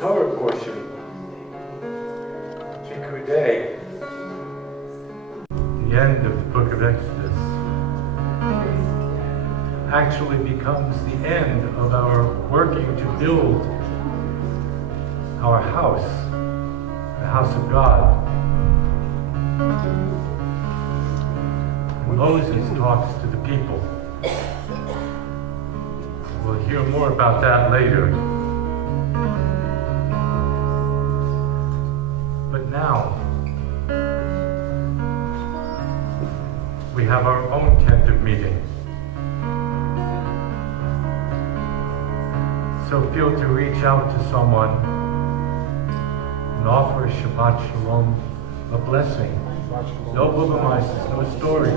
Torah portion, Chikudei, the end of the book of Exodus, actually becomes the end of our working to build our house, the house of God. Moses talks to the people. We'll hear more about that later. But now, we have our own tent of meeting. So feel to reach out to someone and offer a Shabbat Shalom, a blessing. No Bubamaises, no stories.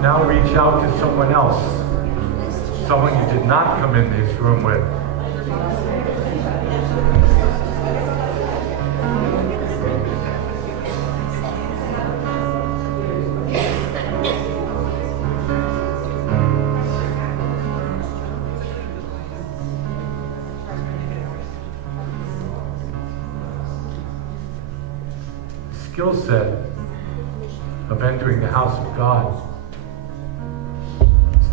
Now reach out to someone else, someone you did not come in this room with. The skill set of entering the house of God,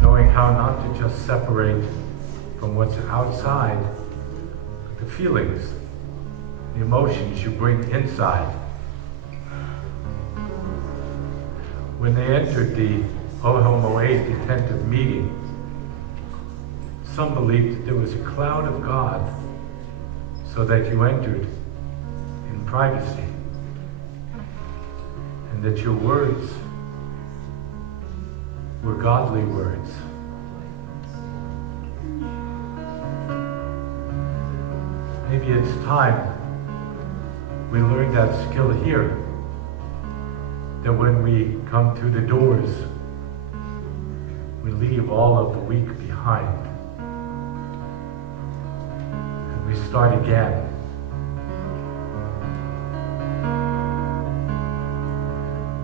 knowing how not to just separate from what's outside, but the feelings, the emotions you bring inside. When they entered the Ohel Moed, the tent of meeting, some believed that there was a cloud of God, so that you entered in privacy, and that your words were godly words. Maybe it's time we learn that skill here, that when we come through the doors, we leave all of the week behind and we start again.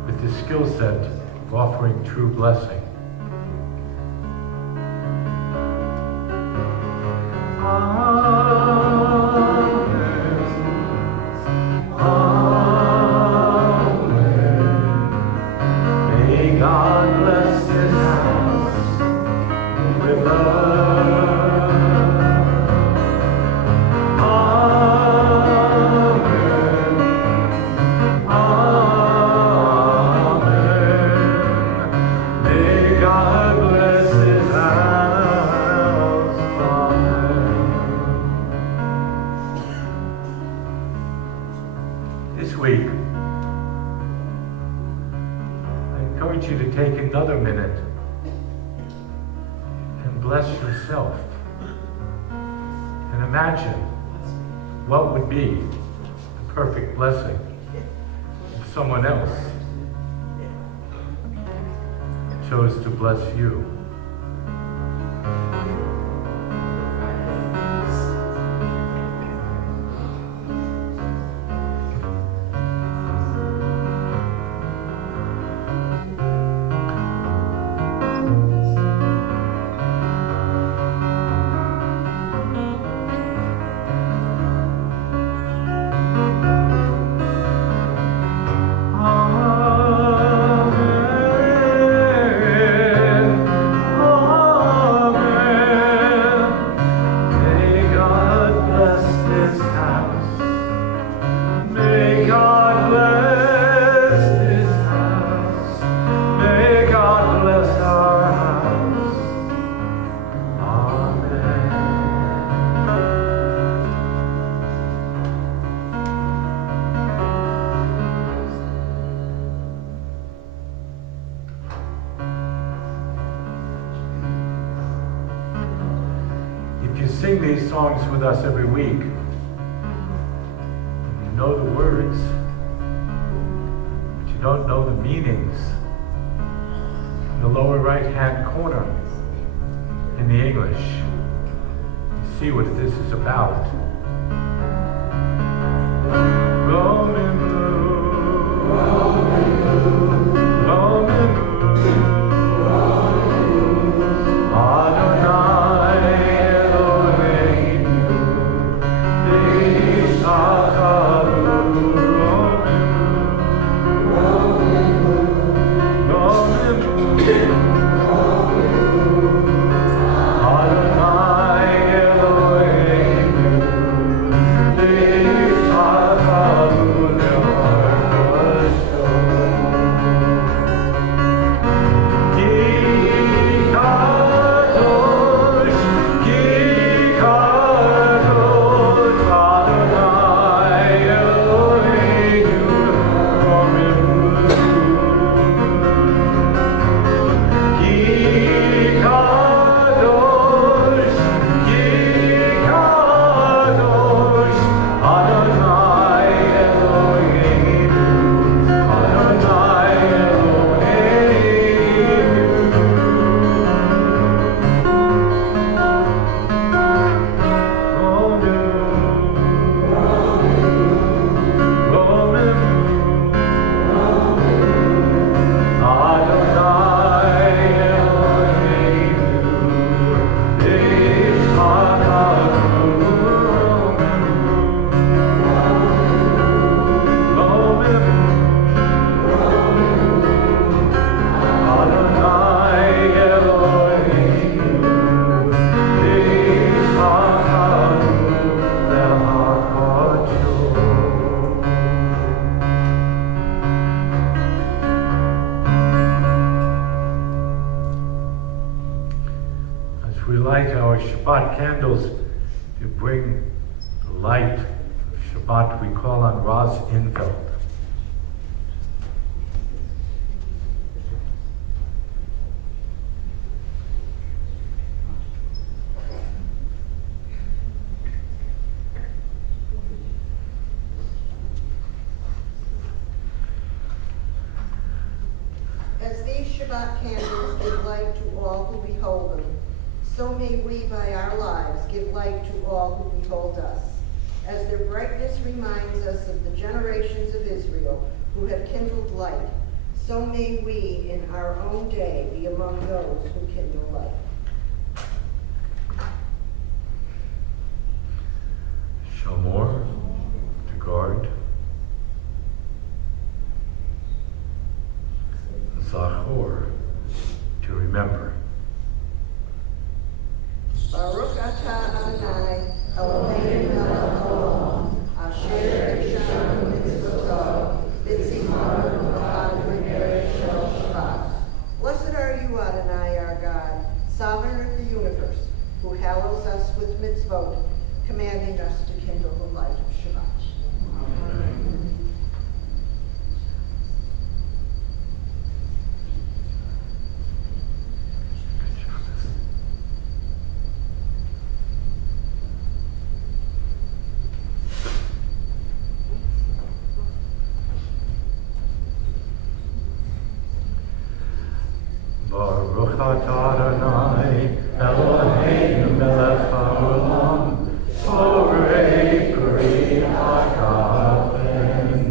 With the skill set of offering true blessing. This week, I encourage you to take another minute and bless yourself. And imagine what would be the perfect blessing if someone else chose to bless you. Sing these songs with us every week. You know the words, but you don't know the meanings. In the lower right-hand corner in the English, you see what this is about. Shabbat candles to bring the light of Shabbat, we call on Raz Infeld. As these Shabbat candles give light to all who behold them, so may we by our lives give light to all who behold us, as their brightness reminds us of the generations of Israel who have kindled light. So may we in our own day be among those who kindle light. Shamor, to guard. Zachor, to remember. Baruch atah Adonai, Eloheinu melech haolam, asher kishanu mitzvotav, v'tzivanu b'chag v'perek shel Shabbat. Blessed are you, Adonai, our God, sovereign of the universe, who hallows us with mitzvot, commanding us to kindle the light of Shabbat. Amen. Baruch atah Adonai, Eloheinu melech haolam, borei peri hakafen.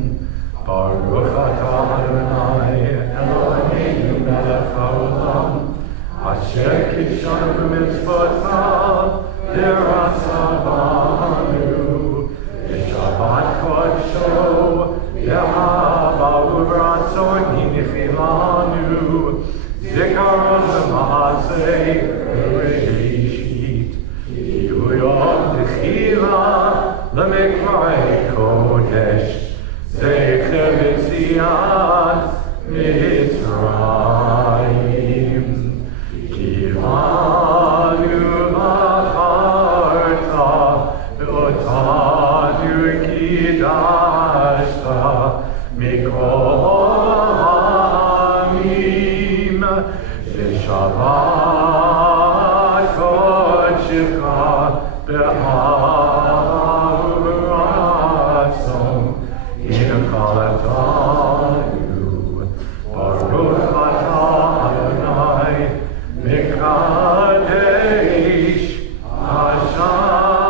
Baruch atah Adonai, Eloheinu melech haolam, asher kishanu b'mitzvotav, v'ratzavanu, v'shabbat kodsho, v'hava u'ratzon hinechilanu, Zikaron l'maaseh b'reishit, Yuyom techila l'mikrei kodesh, Zecher v'tziat Mitzrayim, Kivanu v'charta, v'otanu kidashta, mikol Shabbat kodshecha b'ha'u v'ratzon inakalatanu Baruch atah Adonai mekadesh hashabbat.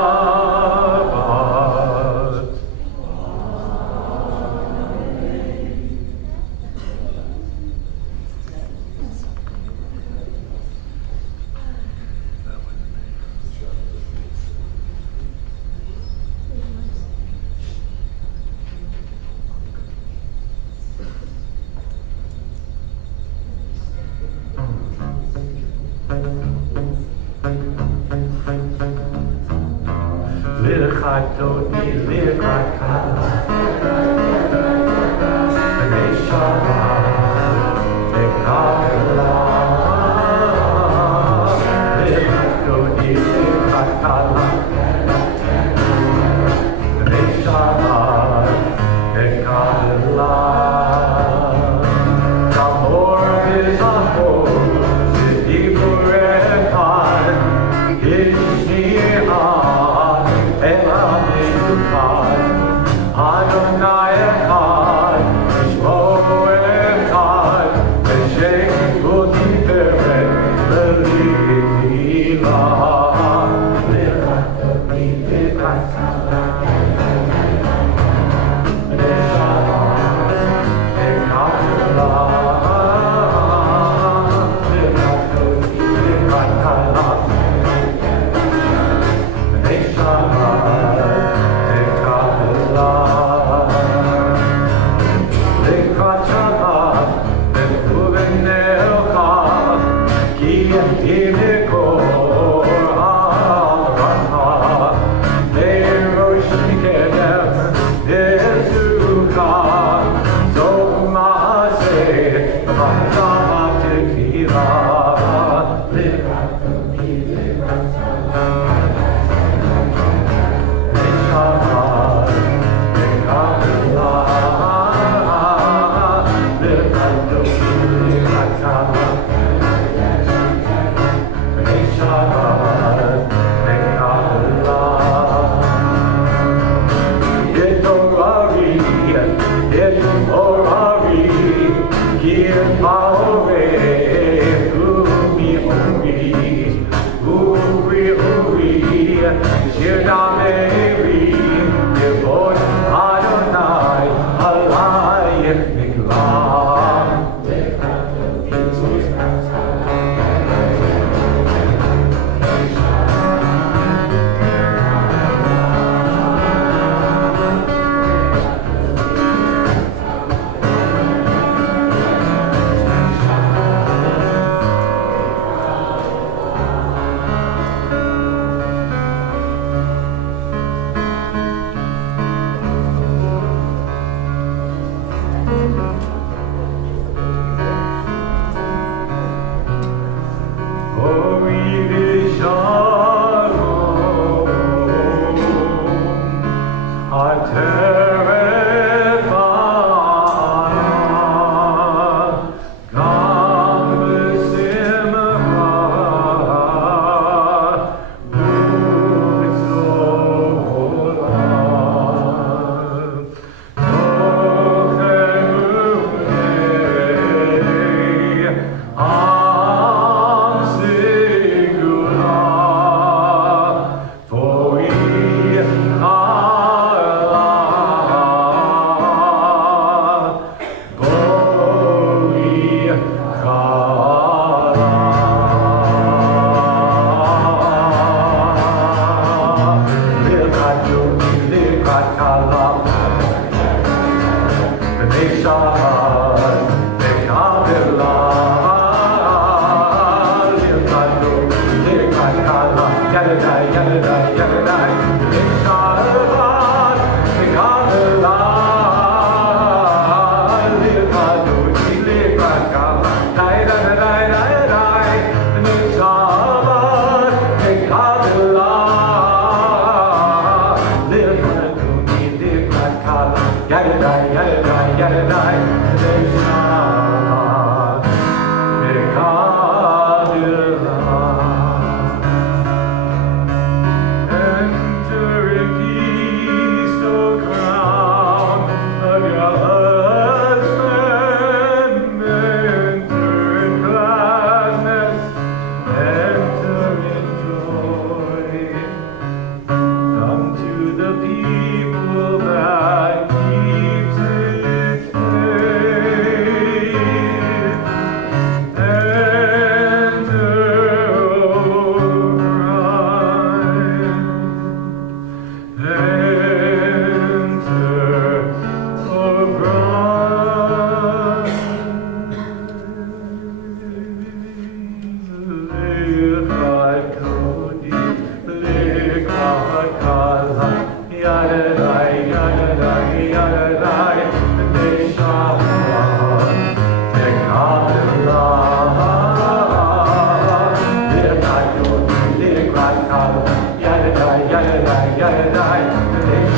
Yadai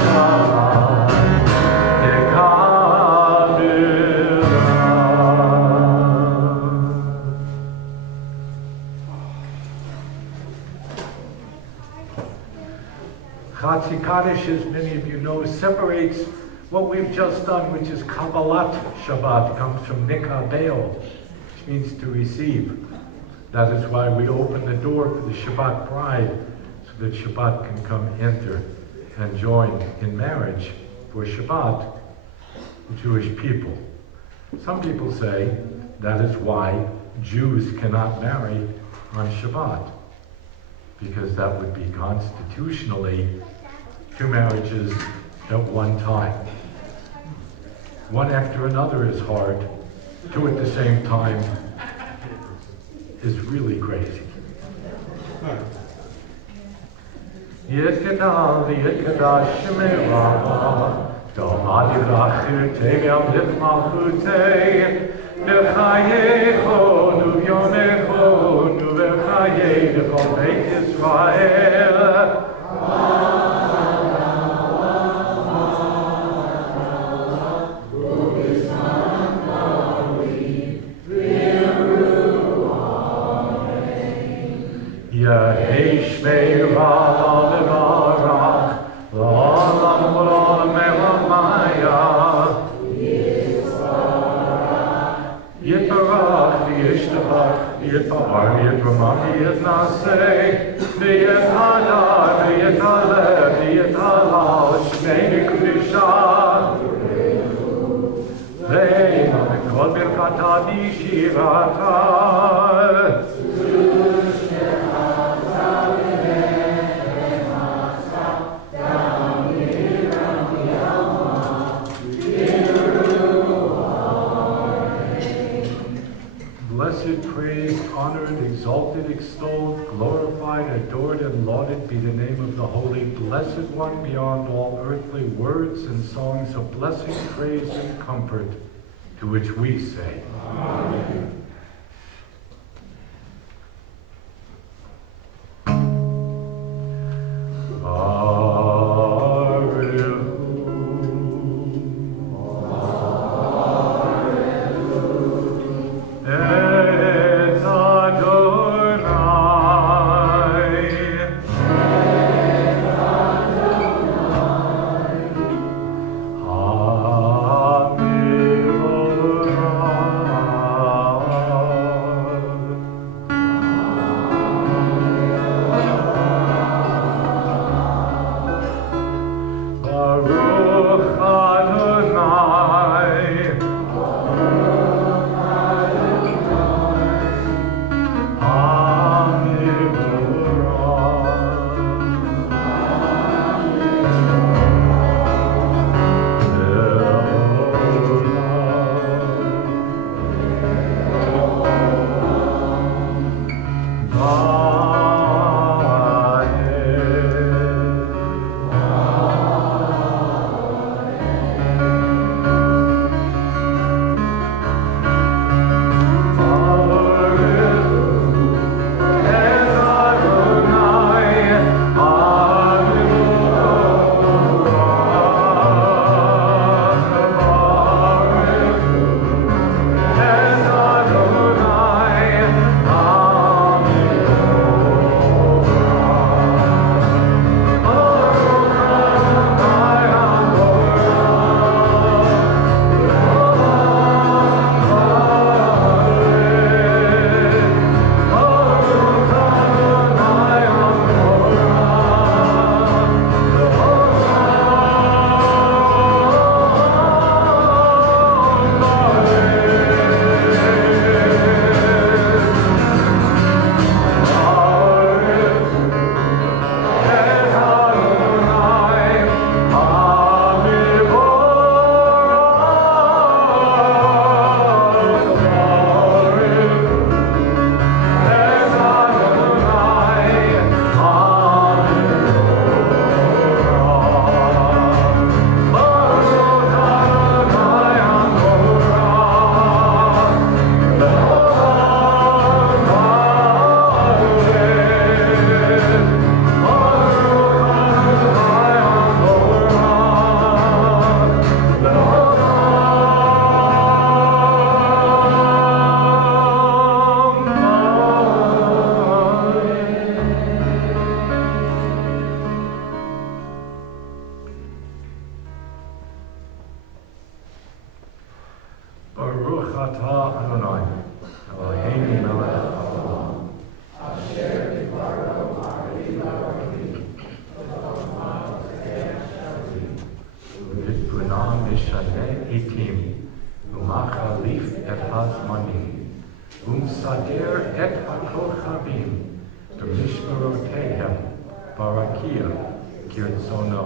Shabbat Chatzi Kaddish, as many of you know, separates what we've just done, which is Kabbalat Shabbat, comes from Nikabel, which means to receive. That is why we open the door for the Shabbat bride, so that Shabbat can come enter and join in marriage for Shabbat the Jewish people. Some people say that is why Jews cannot marry on Shabbat, because that would be constitutionally two marriages at one time. One after another is hard. Two at the same time is really crazy. Yekadal v'yekadash shemei Domad yivachutei v'yamlif malchutei v'chayechonu v'yomechonu v'chayei v'chol beit Yisrael. Yehei shmei Ra'al Levarach L'olam L'olam Elamaya Yitbarach V'yishtabach V'yitbahar V'yitramach V'yitnaseh V'yithadar V'yithaleh V'yithalal Shmei Mikudisha Ve'imam Kol Birkata V'yishirata. Blessed, praised, honored, exalted, extolled, glorified, adored, and lauded be the name of the Holy Blessed One beyond all earthly words and songs of blessing, praise, and comfort, to which we say, Amen. Itim, Umachalif et hazmanim, Umsader et hakochavim, B'mishmerotehem, Barakia, Kirtzono,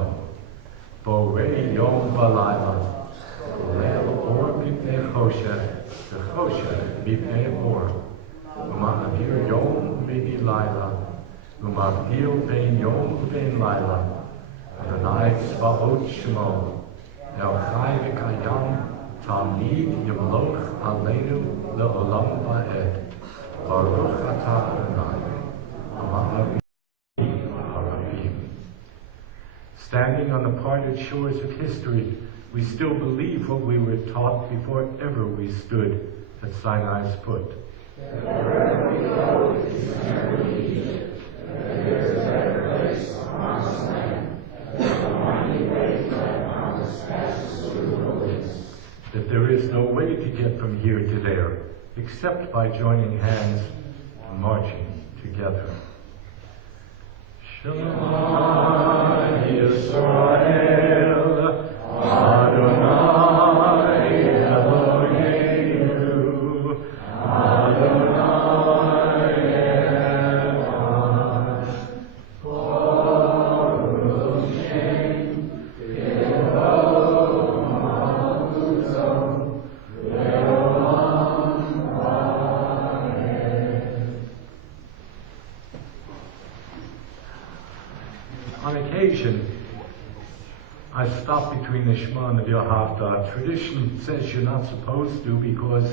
Borei Yom Balayla, Leil Or Mipnei Choshech, V'choshech Mipnei Or, Uma'avir Yom V'ni Laila, Umavdil Vein Yom Vein Laila, Adonai Tzvaot Shemo, El Chai V'Kayam, Talmid Yimloch Aleinu Le'olam Va'ed, Baruch Atah Adonai, Ama'avim. Standing on the parted shores of history, we still believe what we were taught before ever we stood at Sinai's foot. Wherever we go, it is never Egypt, but there is a better place, a promised land, that the winding way that promise passes through the wilderness. That there is no way to get from here to there, except by joining hands and marching together. Shema Yisrael, Adonai Eloheinu, Adonai Echad, Baruch Shem, Kevod Malchuto, Le'olam Va'ed. On occasion, I stop between the Shema and the V'ahavta. Tradition says you're not supposed to, because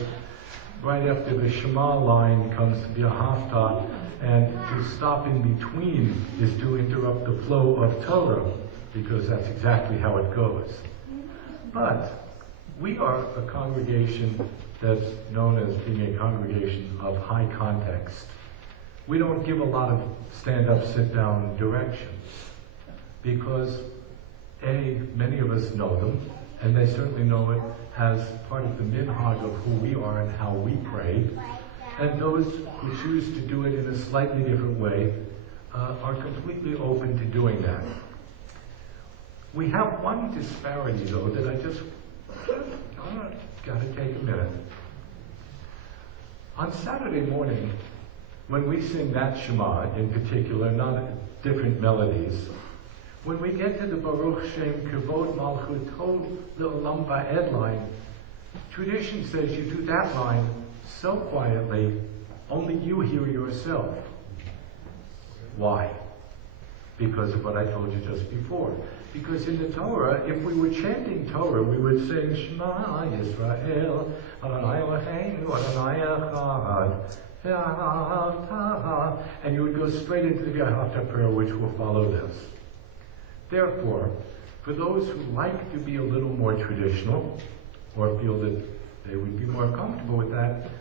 right after the Shema line comes the V'ahavta, and to stop in between is to interrupt the flow of Torah, because that's exactly how it goes. But we are a congregation that's known as being a congregation of high context. We don't give a lot of stand-up, sit-down directions, because A, many of us know them, and they certainly know it as part of the minhag of who we are and how we pray. And those who choose to do it in a slightly different way are completely open to doing that. We have one disparity, though, that I just got to take a minute. On Saturday morning, when we sing that Shema in particular, not different melodies, when we get to the Baruch Shem Kevod Malchuto Le'olam Va'ed line, tradition says you do that line so quietly, only you hear yourself. Why? Because of what I told you just before. Because in the Torah, if we were chanting Torah, we would sing Shema Yisrael, Adonai Eloheinu, Adonai Echad, and you would go straight into the V'ahavta prayer, which will follow this. Therefore, for those who like to be a little more traditional, or feel that they would be more comfortable with that,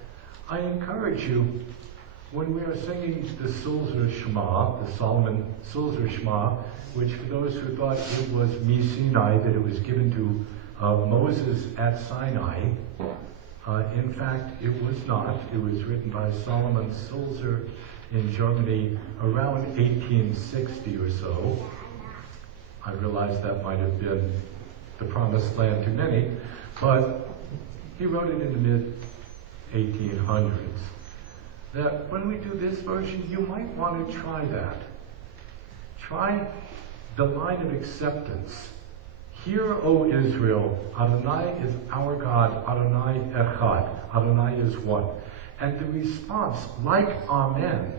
I encourage you, when we are singing the Sulzer Shema, the Solomon Sulzer Shema, which for those who thought it was Sinai, that it was given to Moses at Sinai, in fact, it was not. It was written by Solomon Sulzer in Germany around 1860 or so. I realize that might have been the promised land to many, but he wrote it in the mid-1800s. That when we do this version, you might want to try that. Try the line of acceptance. Hear, O Israel, Adonai is our God, Adonai Echad, Adonai is one. And the response, like Amen,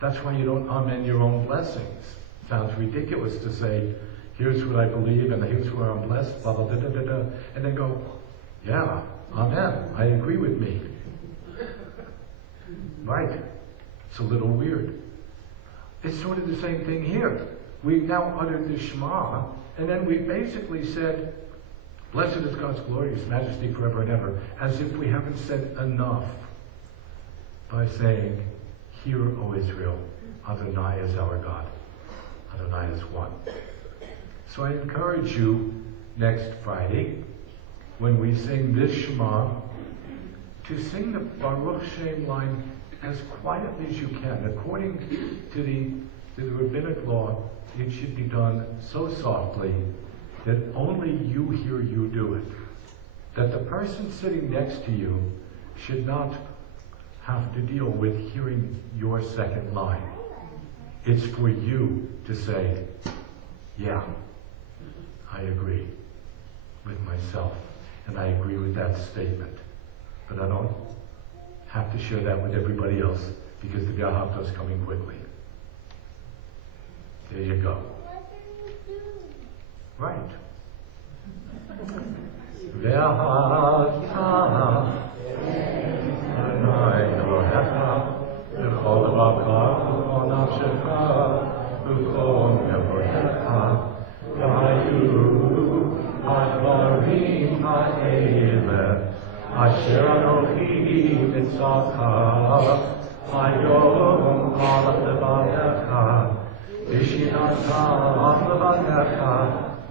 that's why you don't amen your own blessings. Sounds ridiculous to say, here's what I believe, and here's where I'm blessed, blah, blah, da, da, da, da, and then go, yeah, amen, I agree with me. Right. It's a little weird. It's sort of the same thing here. We've now uttered the Shema, and then we basically said, blessed is God's glorious majesty forever and ever, as if we haven't said enough by saying, hear, O Israel, Adonai is our God. Adonai is one. So I encourage you next Friday, when we sing this Shema, to sing the Baruch Shem line as quietly as you can. According to the rabbinic law, it should be done so softly that only you hear you do it. that the person sitting next to you should not have to deal with hearing your second line. It's for you to say, yeah, I agree with myself, and I agree with that statement. But I don't have to share that with everybody else, because the Gahavta is coming quickly. There you go. Right. Asher Anochi Mitzvah Hayom Al Levanecha Vishinatan Levanecha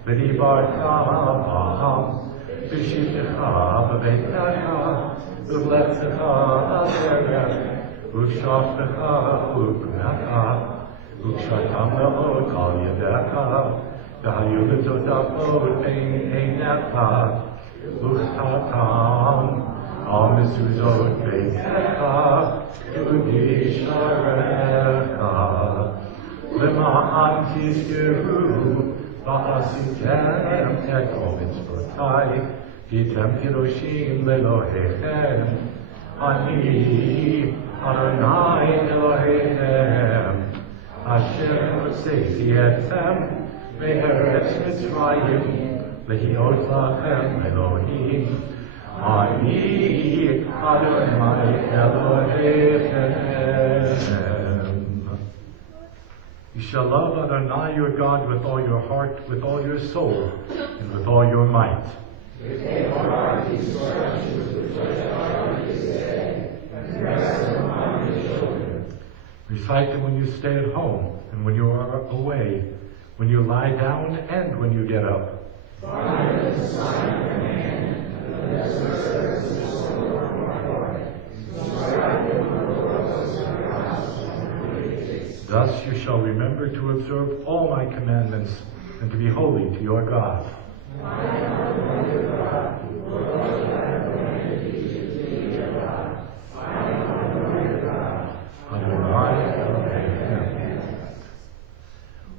V'dibarta B'ham V'shivtecha B'beitecha V'vletzecha Aserech V'shaftecha V'gnecha V'kshatam Le'od Al Yedecha V'hayu V'zotapod Einecha Uchtatam Amesuzot Beitecha Udisharecha Lema'an Tizkiru Va'asitem Eko Mitzvotai Hitem Kiroshim Lelohechem Ani Adonai Elohechem Asher Hoseki Etem Be'eretz Mitzrayim Lehiot lachem Elohim, Ani Adonai Elohechem. You shall love Adonai your God with all your heart, with all your soul, and with all your might. Recite them when you stay at home, and when you are away, when you lie down, and when you get up. Thus you shall remember to observe all my commandments and to be holy to your God.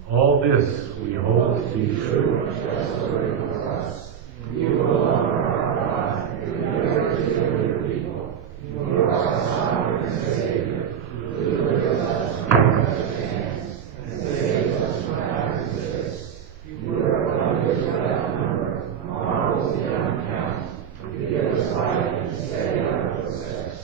All this we hold to be true. You alone are our God, you never to your people. You are our sovereign Savior, who delivers us from our sins and saves us from our resist. You are wonders without number, marvels beyond count. You give us life and steady our footsteps.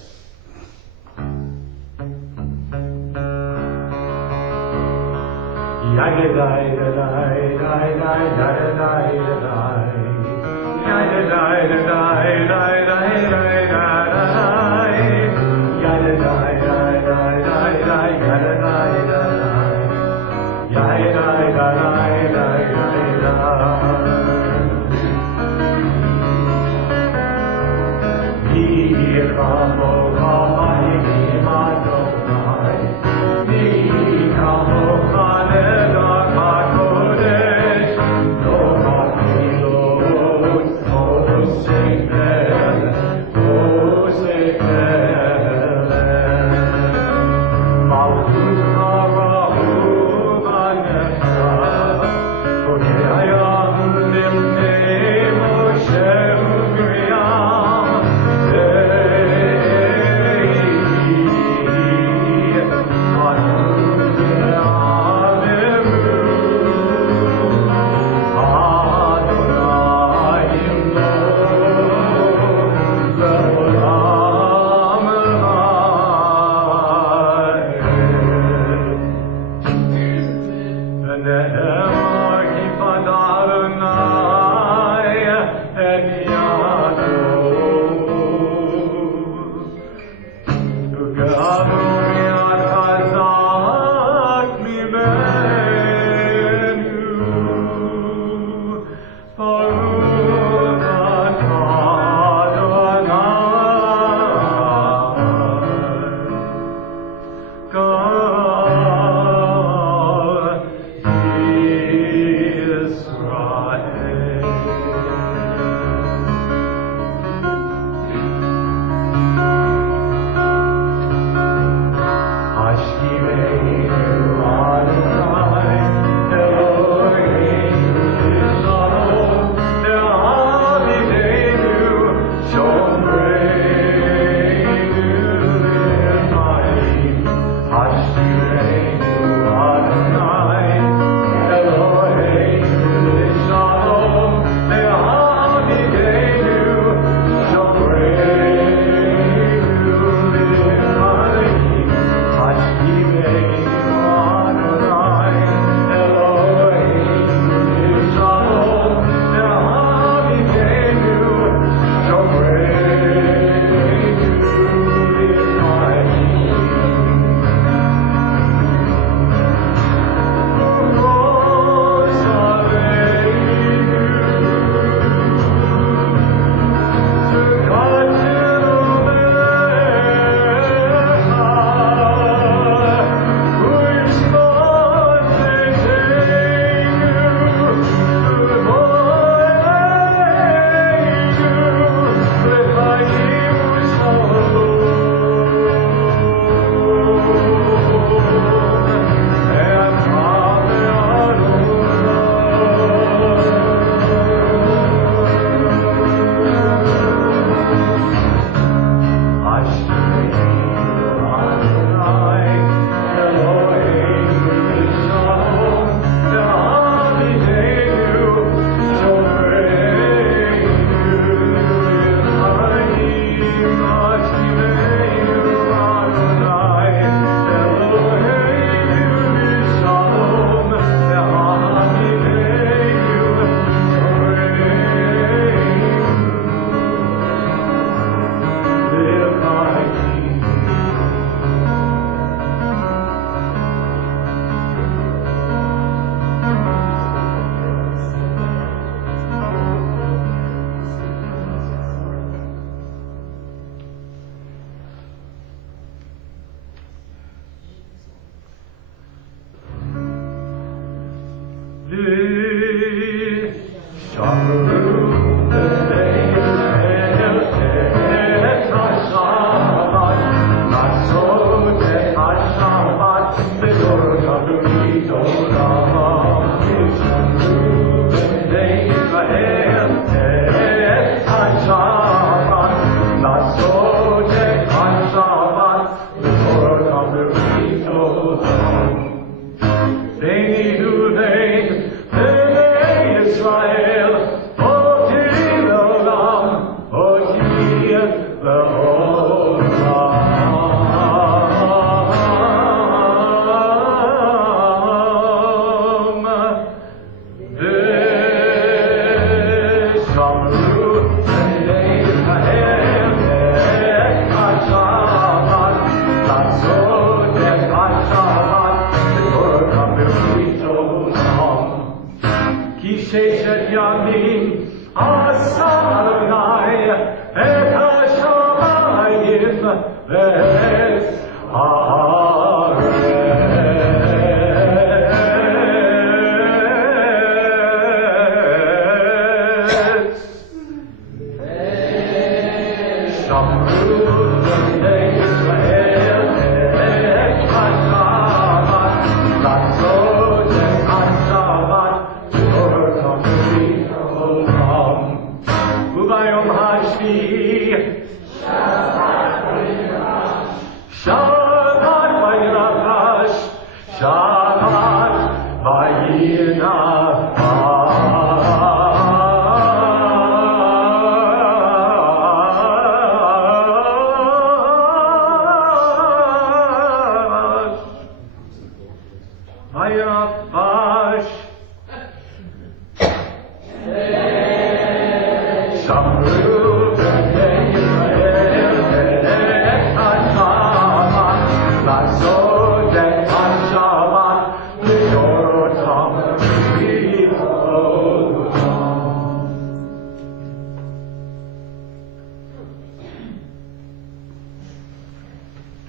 Oh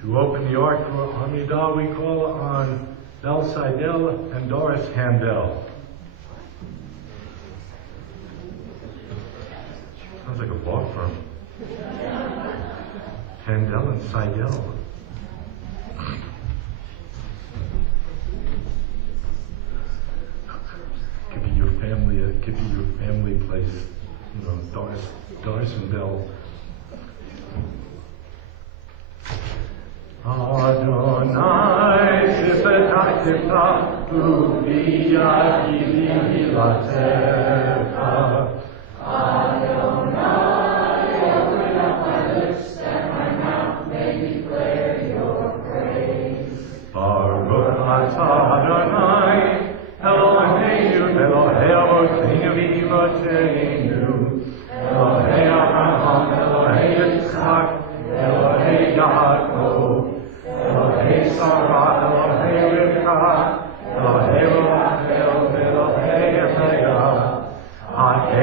To open the Ark for Amidah, we call on Belle Seidel and Doris Handel. Sounds like a law firm. Handel and Seidel. could be your family place, Darsonville. Adonai, sifetakita, uvia kili latecha. Adonai, open up my lips that my mouth may declare your praise. Baruch atah Adonai, Eloheinu, Elohei Avotenu v'Imotenu, Elohei Abraham, Elohei Yitzchak, Elohei Yaakov, Elohei Sarah, Elohei Rivka, Elohei Rachel, Elohei Leah,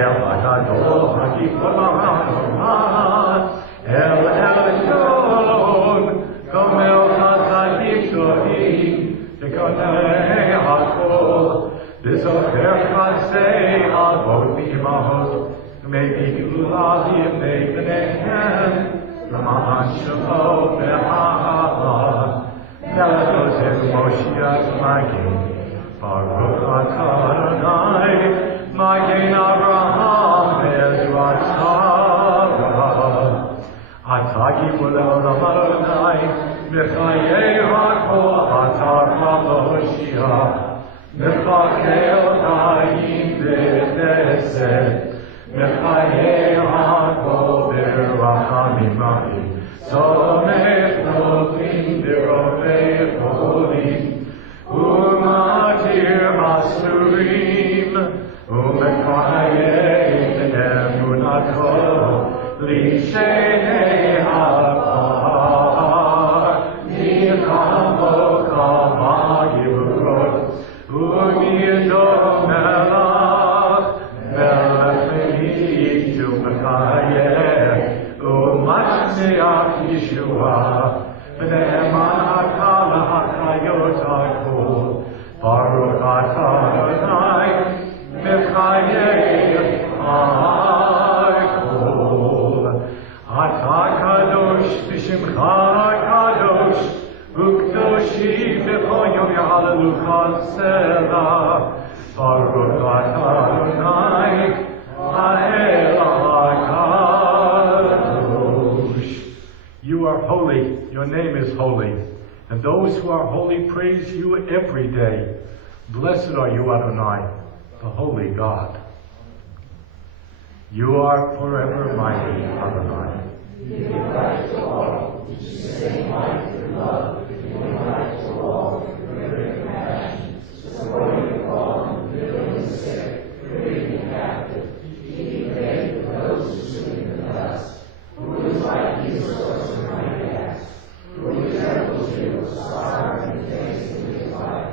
El Agadol, HaGibor HaMahal, El Elyon, Gomel HaZadim Shohim, Dekonei HaKol, Bizocher Chasei Avot V'Imahot, Maybe Ulalim Ne'Bneihem, Raman Shalom Be'Ahava, Melatotem Moshiach Magen, Baruch atah Adonai, Magen Avraham Ezratzah, Atah Gibor Le'olam Adonai, Mechayei HaKol Atah HaMoshiach, Mechakel Chaim B'Chesed, Mechayei HaKol B'Rachamim Rahim, Somech Notim B'Rovei Cholim, Umatir Masurim, Umechayei B'Emunato, L'Shenei Ha'Par, Nichamo Kama Givurot, U'Miyodom Melach, Melech U'Mashiach Yeshua, B'Ne'eman HaKal HaChayot HaKol, Baruch atah Adonai, Mechayei HaKol. Atah Kadosh B'Shimcha Kadosh, U'Kdoshim B'chol Yom Yahalelucha Selah. Baruch atah Adonai, Ha'el HaKadosh. You are holy, your name is holy, and those who are holy praise you every day. Blessed are you, Adonai, the holy God. You are forever mighty, Adonai. You give life to all, you sustain life through love, you give life to all, through great compassion, supporting the fallen, healing the sick, freeing the captive, keeping faith with those who sleep in the dust. Who is like you, source of my gas? Who resembles you, sorrow and tasting his life,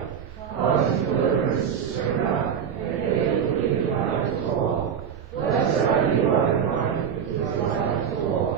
causing deliverance to spring up, and able to give life to all. Blessed are you, Adonai, who gives life to all.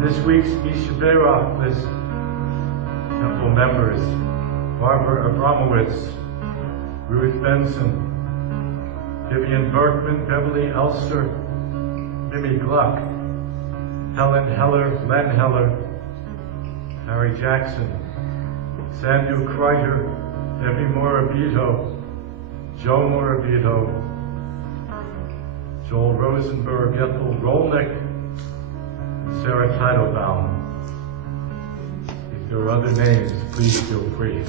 And this week's Mishabera list, temple members, Barbara Abramowitz, Ruth Benson, Vivian Berkman, Beverly Elster, Mimi Gluck, Helen Heller, Len Heller, Harry Jackson, Samuel Kreiter, Debbie Morabito, Joe Morabito, Joel Rosenberg, Ethel Rolnick, and Sarah Teitelbaum. If there are other names, please feel free.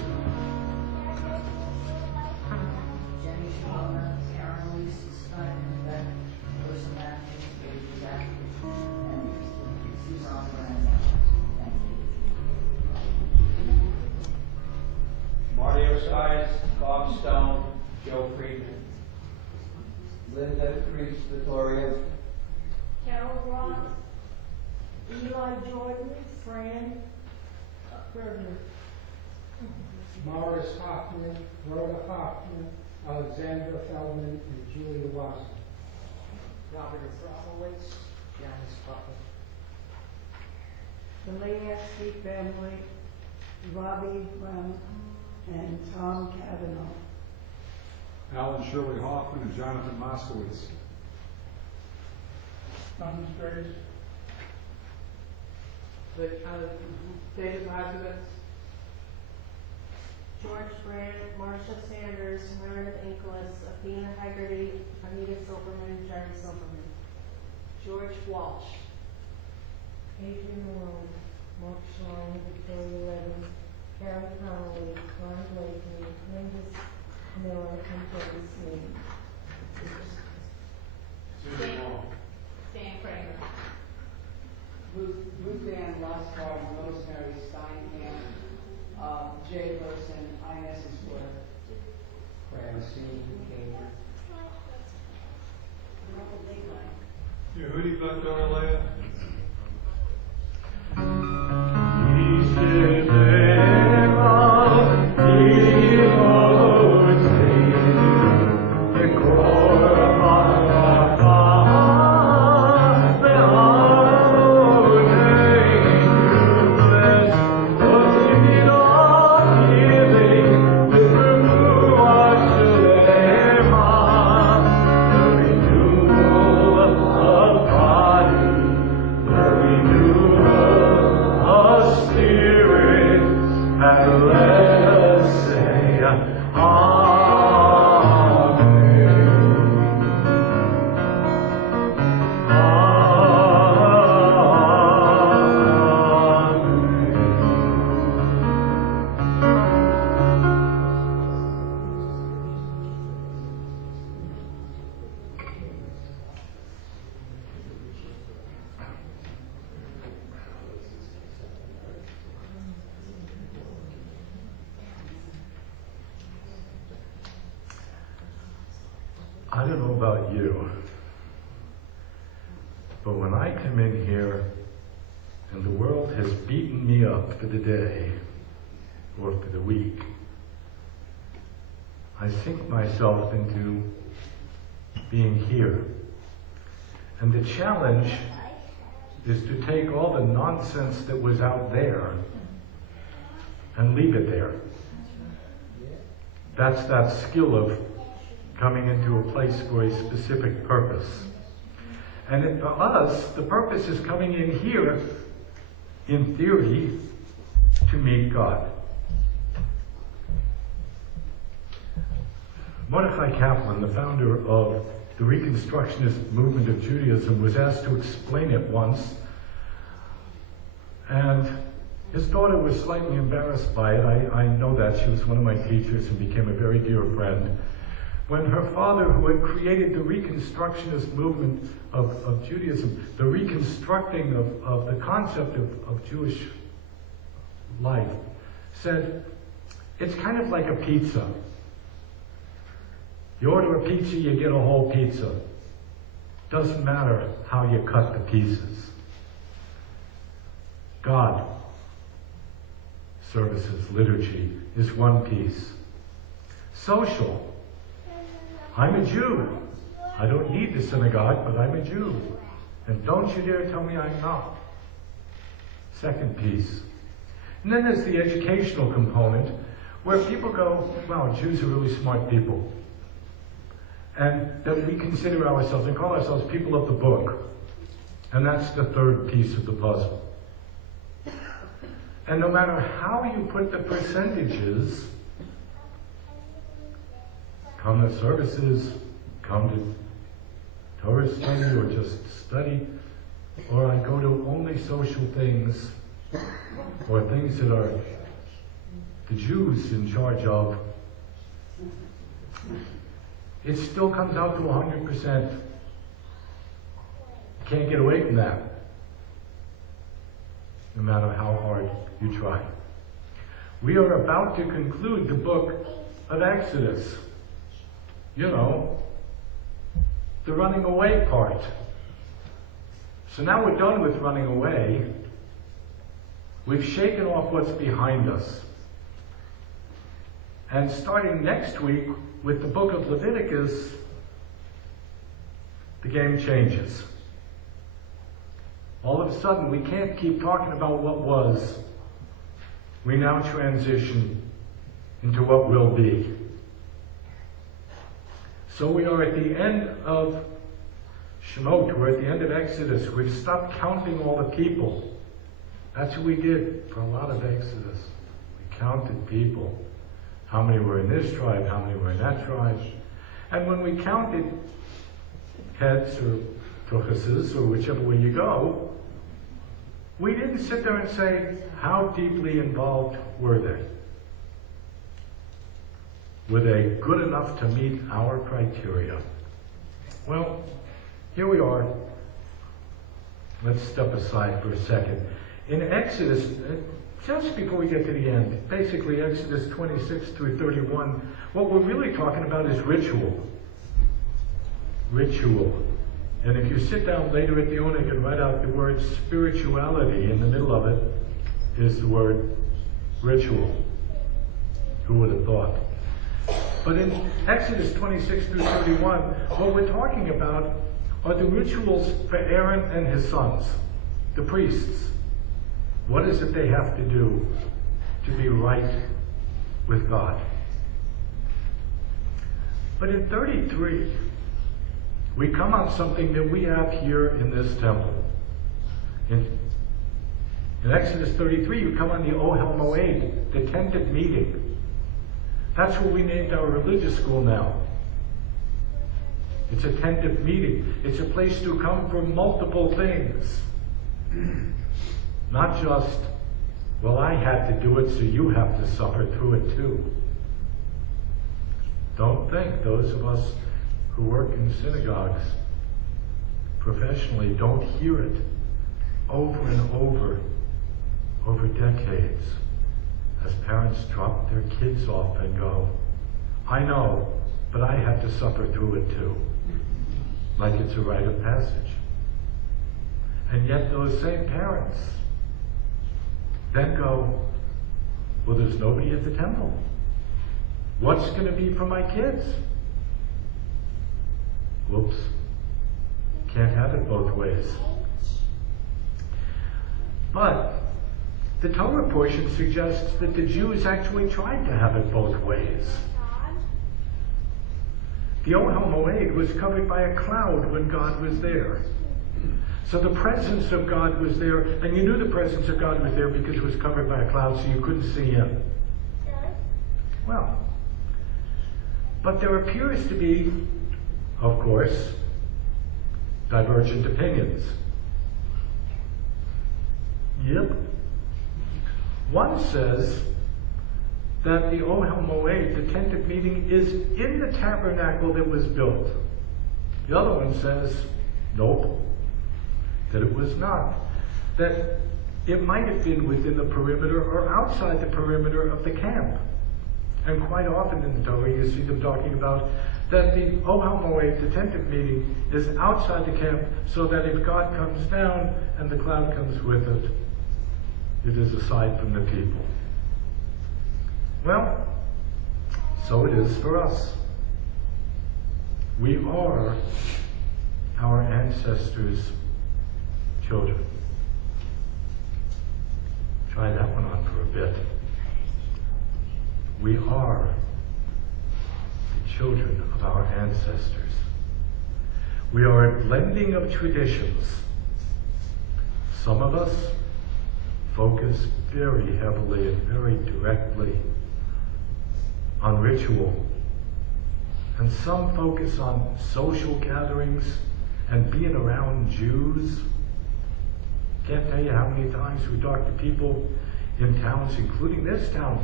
Marty Osias, Bob Stone, Joe Friedman. Linda Creech Vittoria. Carol Ross, Eli Jordan, Fran Berger. Morris Hoffman, Rhoda Hoffman, Alexandra Feldman, and Julia Watson. Robert Abramowitz, Janice Butler. The Layevsky family, Robbie Brown, and Tom Cavanaugh. Alan Shirley Hoffman and Jonathan Moskowitz. Thomas Grace. David Lazarus. George Brand, Marcia Sanders, Meredith Inkless, Athena Haggerty, Anita Silverman, Jerry Silverman. George Walsh. Adrian Malone, Mark Schlein, Victoria Levin, Karen Connolly, Ron Blakely, Linda Miller, and Debbie Smith. Susan Wong. Dan Kramer. Ruth Ann Luscar, Rosemary Steinkamp, Jay Wilson, Inez Square. Francine King. Yehudi Butler. I don't know about you, but when I come in here and the world has beaten me up for the day or for the week, I sink myself into being here. And the challenge is to take all the nonsense that was out there and leave it there. That's that skill of coming into a place for a specific purpose. And for us, the purpose is coming in here, in theory, to meet God. Mordechai Kaplan, the founder of the Reconstructionist movement of Judaism, was asked to explain it once, and his daughter was slightly embarrassed by it. I know that. She was one of my teachers and became a very dear friend. When her father, who had created the Reconstructionist movement of Judaism, the reconstructing of the concept of Jewish life, said, it's kind of like a pizza. You order a pizza, you get a whole pizza. Doesn't matter how you cut the pieces. God, services, liturgy, is one piece. Social. I'm a Jew. I don't need the synagogue, but I'm a Jew. And don't you dare tell me I'm not. Second piece. And then there's the educational component, where people go, wow, Jews are really smart people. And that we consider ourselves and call ourselves people of the book. And that's the third piece of the puzzle. And no matter how you put the percentages, come to services, come to Torah study, or just study, or I go to only social things, or things that are the Jews in charge of, it still comes out to 100%. You can't get away from that, no matter how hard you try. We are about to conclude the book of Exodus. You know, the running away part. So now we're done with running away. We've shaken off what's behind us. And starting next week with the book of Leviticus, the game changes. All of a sudden, we can't keep talking about what was. We now transition into what will be. So we are at the end of Shemot, we're at the end of Exodus. We've stopped counting all the people. That's what we did for a lot of Exodus. We counted people. How many were in this tribe, how many were in that tribe. And when we counted heads or tuchuses, or whichever way you go, we didn't sit there and say, how deeply involved were they? Were they good enough to meet our criteria? Well, here we are. Let's step aside for a second. In Exodus, just before we get to the end, basically Exodus 26 through 31, what we're really talking about is ritual. Ritual. And if you sit down later at the Onig and write out the word spirituality, in the middle of it is the word ritual. Who would have thought? But in Exodus 26 through 31, what we're talking about are the rituals for Aaron and his sons, the priests. What is it they have to do to be right with God? But in 33, we come on something that we have here in this temple. In Exodus 33, you come on the Ohel Moed, the tent of meeting. That's what we named our religious school now. It's a tent of meeting. It's a place to come for multiple things. Not just, well, I had to do it, so you have to suffer through it too. Don't think those of us who work in synagogues professionally don't hear it over and over decades, as parents drop their kids off and go, I know, but I had to suffer through it too. Like it's a rite of passage. And yet those same parents then go, well, there's nobody at the temple. What's going to be for my kids? Whoops. Can't have it both ways. But the Torah portion suggests that the Jews actually tried to have it both ways. The Ohel Moed was covered by a cloud when God was there. So the presence of God was there, and you knew the presence of God was there because it was covered by a cloud, so you couldn't see him. Well, but there appears to be, of course, divergent opinions. Yep. One says that the Ohel Moed, the tent of meeting, is in the tabernacle that was built. The other one says, nope, that it was not. That it might have been within the perimeter or outside the perimeter of the camp. And quite often in the Torah you see them talking about that the Ohel Moed, the tent of meeting, is outside the camp so that if God comes down and the cloud comes with it, it is aside from the people. Well, so it is for us. We are our ancestors' children. Try that one on for a bit. We are the children of our ancestors. We are a blending of traditions. Some of us focus very heavily and very directly on ritual, and some focus on social gatherings and being around Jews. Can't tell you how many times we talk to people in towns, including this town,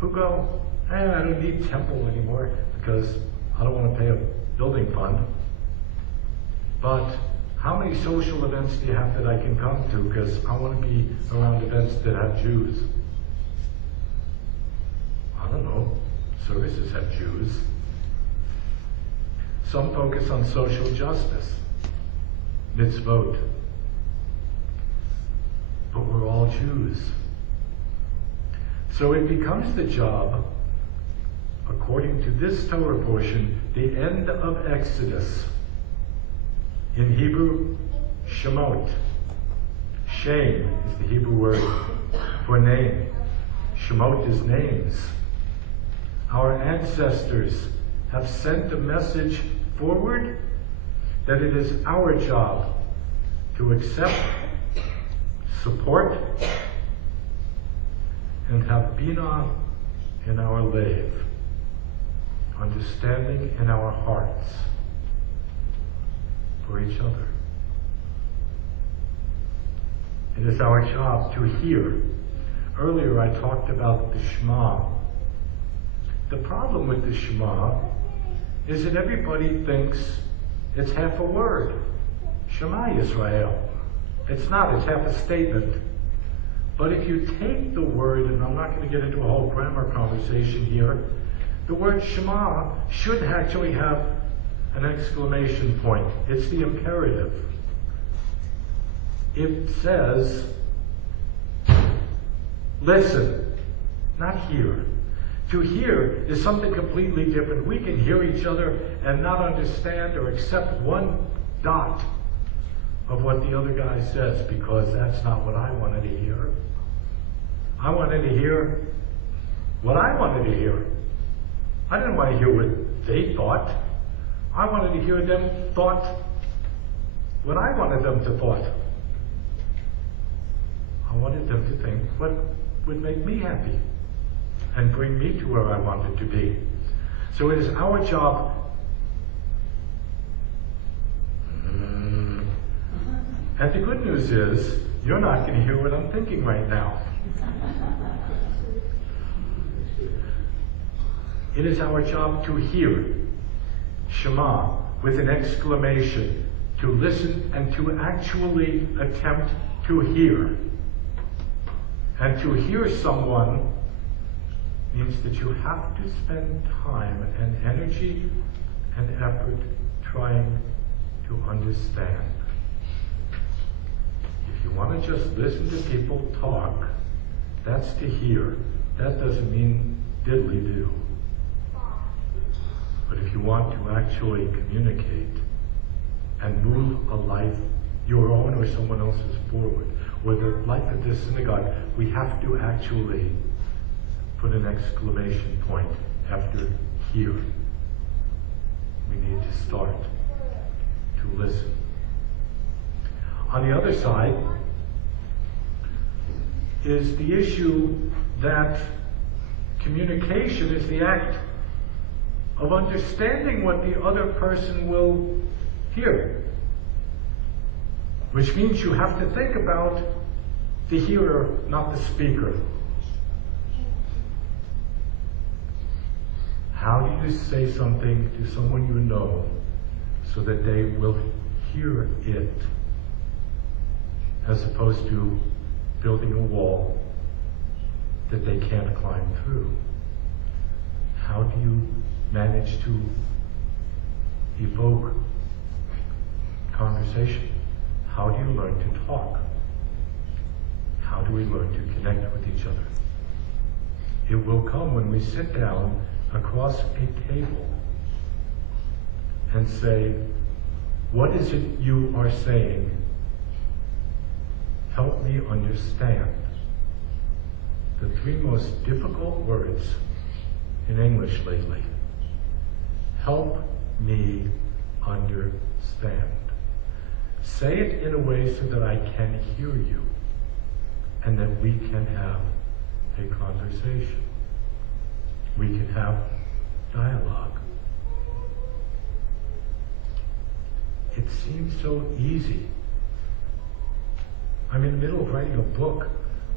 who go, I don't need temple anymore because I don't want to pay a building fund. But how many social events do you have that I can come to because I want to be around events that have Jews? I don't know. Services have Jews. Some focus on social justice, mitzvot. But we're all Jews. So it becomes the job, according to this Torah portion, the end of Exodus. In Hebrew, Shemot. Shem is the Hebrew word for name. Shemot is names. Our ancestors have sent a message forward that it is our job to accept, support, and have Binah in our lev, understanding in our hearts for each other. It is our job to hear. Earlier I talked about the Shema. The problem with the Shema is that everybody thinks it's half a word. Shema Yisrael. It's not, it's half a statement. But if you take the word, and I'm not going to get into a whole grammar conversation here, the word Shema should actually have an exclamation point. It's the imperative. It says, listen, not hear. To hear is something completely different. We can hear each other and not understand or accept one dot of what the other guy says because that's not what I wanted to hear. I wanted to hear what I wanted to hear. I didn't want to hear what they thought. I wanted to hear them thought what I wanted them to thought. I wanted them to think what would make me happy and bring me to where I wanted to be. So it is our job. And the good news is, you're not going to hear what I'm thinking right now. It is our job to hear, Shema, with an exclamation, to listen and to actually attempt to hear. And to hear someone means that you have to spend time and energy and effort trying to understand. If you want to just listen to people talk, that's to hear. That doesn't mean diddly-do. But if you want to actually communicate and move a life, your own or someone else's, forward, or the life of this synagogue, we have to actually put an exclamation point after hear. We need to start to listen. On the other side is the issue that communication is the act of understanding what the other person will hear. Which means you have to think about the hearer, not the speaker. How do you say something to someone you know so that they will hear it, as opposed to building a wall that they can't climb through? How do you manage to evoke conversation? How do you learn to talk? How do we learn to connect with each other? It will come when we sit down across a table and say, what is it you are saying? Help me understand. the three most difficult words in English lately. Help me understand. Say it in a way so that I can hear you and that we can have a conversation. We can have dialogue. It seems so easy. I'm in the middle of writing a book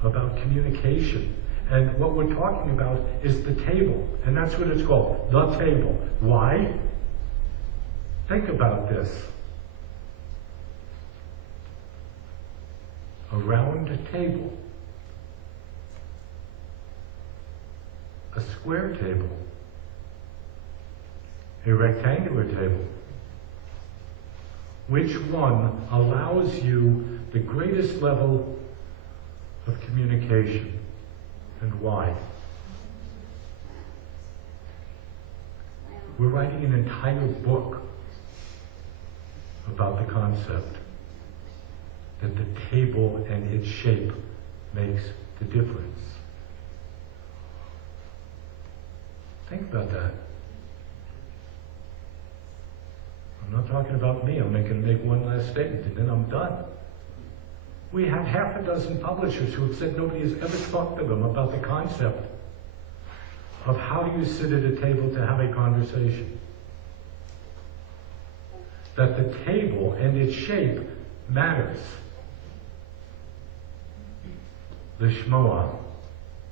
about communication, and what we're talking about is the table, and that's what it's called, the table. Why? Think about this. A round table, a square table, a rectangular table. Which one allows you the greatest level of communication, and why? We're writing an entire book about the concept that the table and its shape makes the difference. Think about that. I'm not talking about me. I'm going to make one last statement and then I'm done. We have half a dozen publishers who have said nobody has ever talked to them about the concept of how do you sit at a table to have a conversation. That the table and its shape matters. The Shmoa,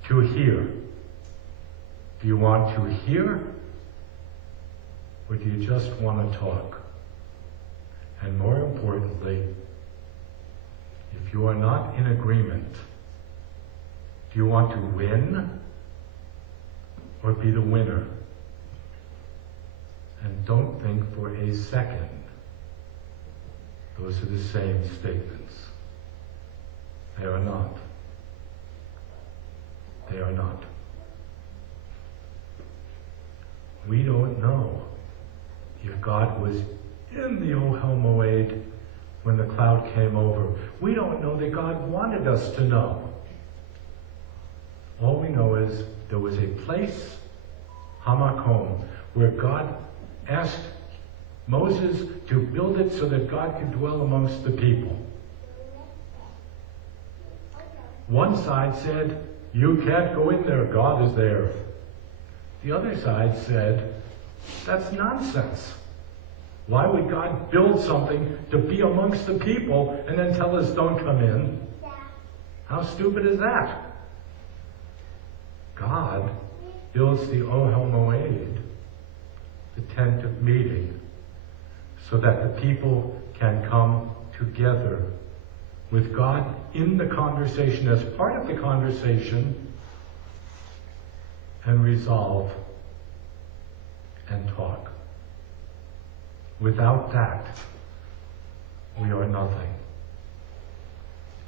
to hear. Do you want to hear? Or do you just want to talk? And more importantly, if you are not in agreement, do you want to win or be the winner? And don't think for a second those are the same statements. They are not. They are not. We don't know if God was in the Ohel Moed when the cloud came over. We don't know that God wanted us to know. All we know is there was a place, Hamakom, where God asked Moses to build it so that God could dwell amongst the people. One side said, you can't go in there, God is there. The other side said, that's nonsense. Why would God build something to be amongst the people and then tell us don't come in? How stupid is that? God builds the Ohel Moed, the tent of meeting, so that the people can come together with God in the conversation, as part of the conversation, and resolve and talk. Without that, we are nothing.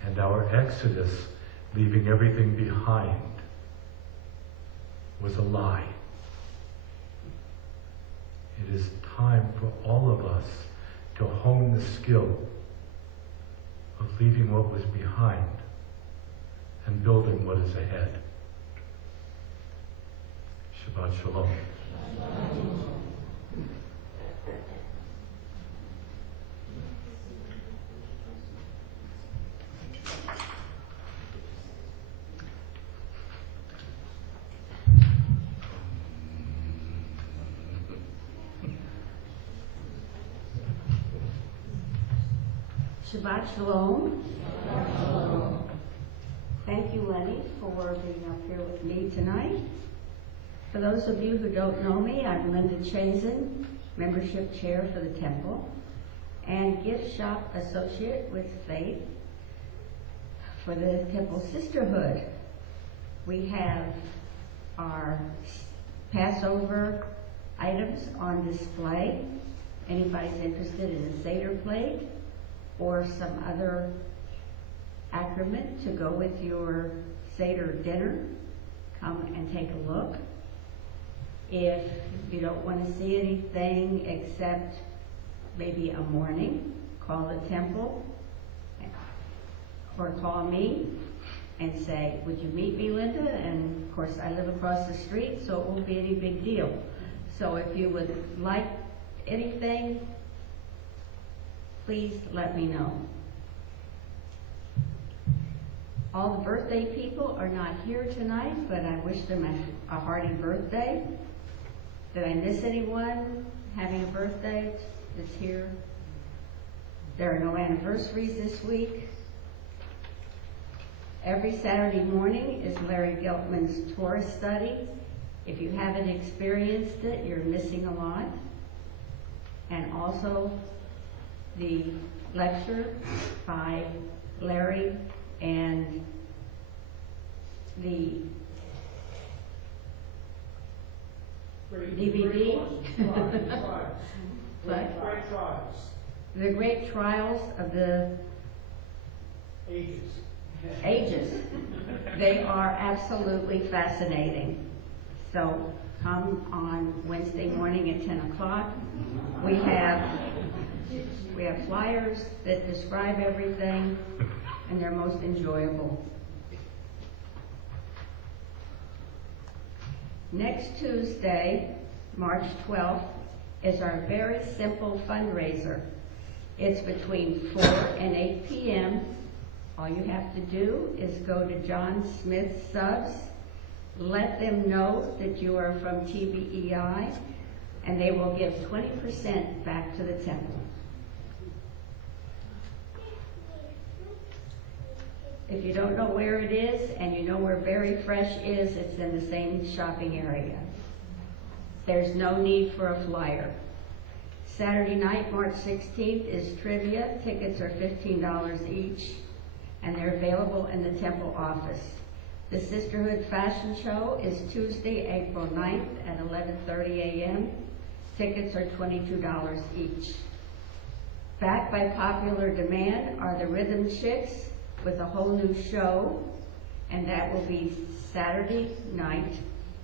And our exodus, leaving everything behind, was a lie. It is time for all of us to hone the skill of leaving what was behind and building what is ahead. Shabbat Shalom. Shabbat Shalom. Thank you, Lenny, for being up here with me tonight. For those of you who don't know me, I'm Linda Chazen, Membership Chair for the Temple, and Gift Shop Associate with Faith for the Temple Sisterhood. We have our Passover items on display. Anybody's interested in a Seder plate or some other accrement to go with your Seder dinner, come and take a look. If you don't want to see anything except maybe a morning, call the temple or call me, and say, would you meet me, Linda? And of course, I live across the street, so it won't be any big deal. So if you would like anything, please let me know. All the birthday people are not here tonight, but I wish them a hearty birthday. Did I miss anyone having a birthday that's here? There are no anniversaries this week. Every Saturday morning is Larry Geltman's Torah study. If you haven't experienced it, you're missing a lot. And also the lecture by Larry and the DVD. What? Great trials. The Great Trials of the Ages. They are absolutely fascinating. So come on Wednesday morning at 10 o'clock. We have flyers that describe everything, and they're most enjoyable. Next Tuesday, March 12th, is our very simple fundraiser. It's between 4 and 8 p.m. All you have to do is go to John Smith Subs, let them know that you are from TBEI, and they will give 20% back to the temple. If you don't know where it is, and you know where Very Fresh is, it's in the same shopping area. There's no need for a flyer. Saturday night, March 16th, is trivia. Tickets are $15 each, and they're available in the temple office. The Sisterhood Fashion Show is Tuesday, April 9th at 11:30 a.m. Tickets are $22 each. Back by popular demand are the Rhythm Chicks with a whole new show, and that will be Saturday night,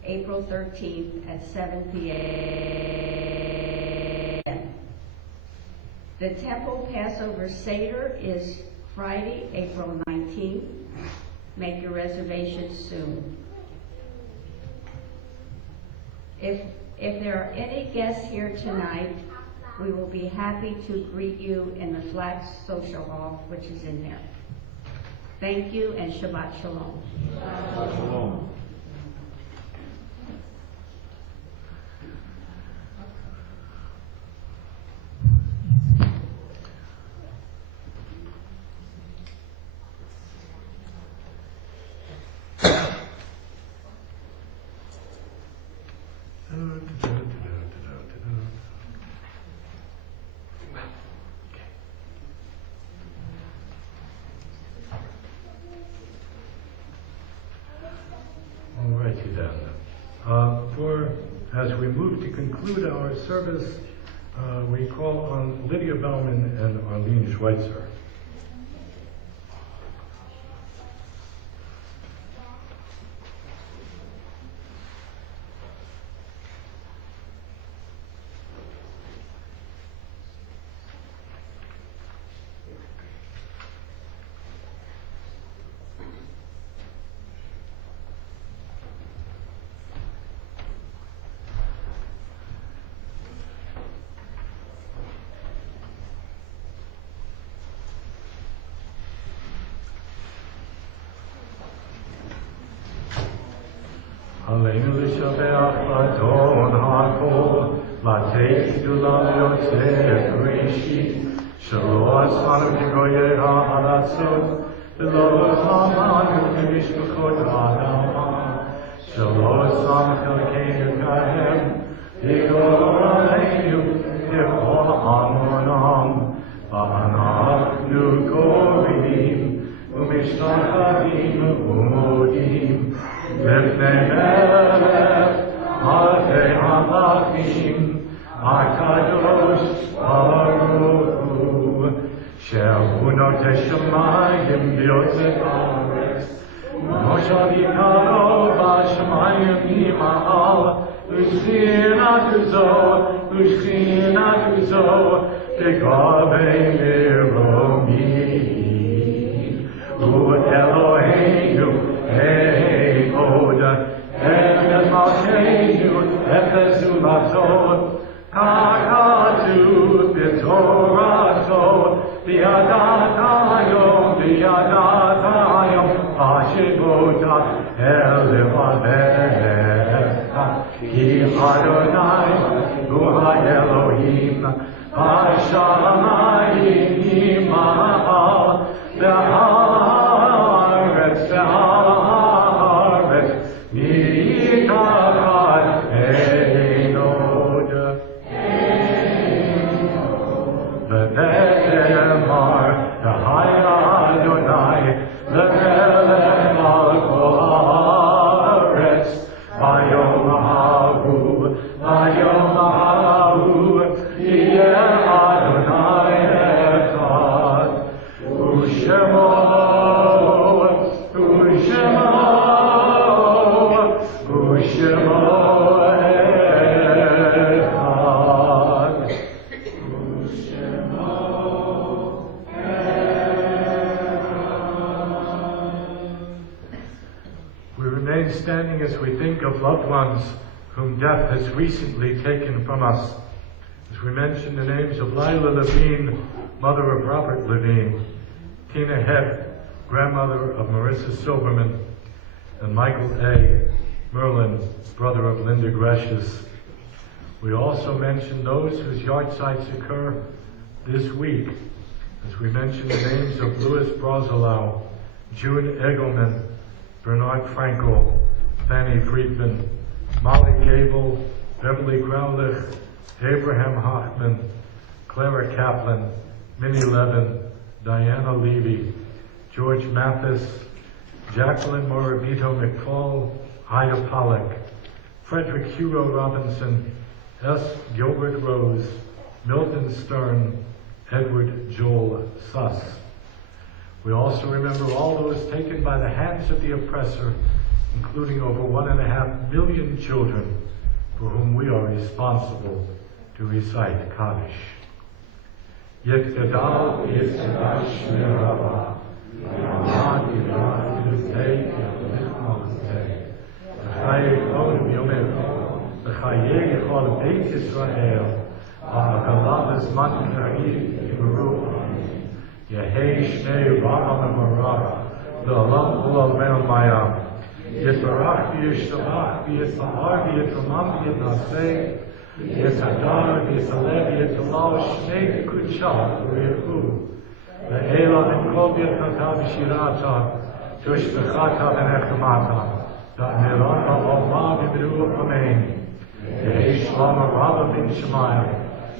April 13th at 7 p.m. The Temple Passover Seder is Friday, April 19th. Make your reservations soon. If there are any guests here tonight, we will be happy to greet you in the Flax Social Hall, which is in there. Thank you, and Shabbat Shalom. Shabbat Shalom. As we move to conclude our service, we call on Lydia Bauman and Arlene Schweitzer. Aleinu l'shabeach l'adon ha'kol, l'atei gedulah yotzei bereshit, shelo asanu k'goyei ha'aratzot, v'lo chamanu k'mishpachot ha'adama, shelo asam chelkeinu kahem, v'gor aleinu k'chol amonam, v'anachnu korim, u'mishtachavim u'modim, Lefnei Melech, Malchei HaMelachim, HaKadosh Baruch Hu, Shehu Notei Shamayim v'Yotzei Haaretz, Moshav Yikaro b'Shamayim Yimahal, U'Shchinatu Zo, B'Gavei Meromim, Hu Eloheinu Yadayim Ashibota Elevadecha Ki Adonai Hu Elohim Hashamayim Ima'al Be'aretz Be'aretz Ni'ikavad Einod V'nehemar V'hai Adonai V'melech al kol haaretz V'yom hahu V'yom hahu Yeh Adonai echad U'shemo U'shemo U'shemo echad We remain standing as we think of loved ones whom death has recently taken from us. As we mention the names of Lila Levine, mother of Robert Levine, Tina Heck, grandmother of Marissa Silverman, and Michael A. Merlin, brother of Linda Greshus. We also mention those whose yahrzeits occur this week, as we mention the names of Louis Brazelau, June Egelman, Bernard Frankel, Fanny Friedman, Molly Gable, Beverly Graulich, Abraham Hochman, Clara Kaplan, Minnie Levin, Diana Levy, George Mathis, Jacqueline Morabito McFall, Ida Pollack, Frederick Hugo Robinson, S. Gilbert Rose, Milton Stern, Edward Joel Suss. We also remember all those taken by the hands of the oppressor, including over 1.5 million children for whom we are responsible to recite Kaddish. Yet Gadal is Kadash Merava, Yamad Yirah Yutei Yamad L'chayek Olim Yomer, L'chayek Echol Beit Yisrael, Ha'agalah Zman Ka'ir Yimeru Yehei Shnei Ra'am Amarah, L'olam Ulal Mel Mayam, Yisarach V'yishalach V'yisahar V'yitramam V'yitnaseh, Yisadar V'yisaleh V'yitalal Shnei Kuchah V'yichu, Ve'ela V'kol V'yitnata V'shirata, Tushbechata V'nechemata, Da'miran Ha'olma V'yiru Amen, Yehei Shalom Rabba V'in Shemayim,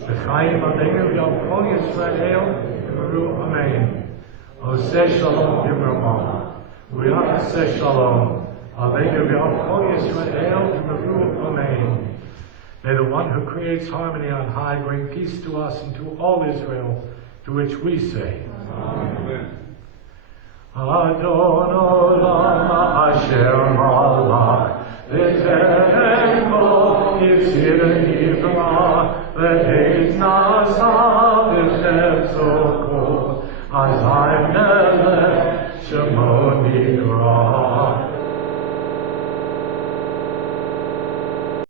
V'chayim Aleinu V'yal Yisrael, Amen. Oseh Shalom Yimramah. We are Oseh Shalom. Aleinu v'al kol Yisrael Yimru. Amen. May the one who creates harmony on high bring peace to us and to all Israel, to which we say, Amen. Adon Olam Asher Malach V'Teh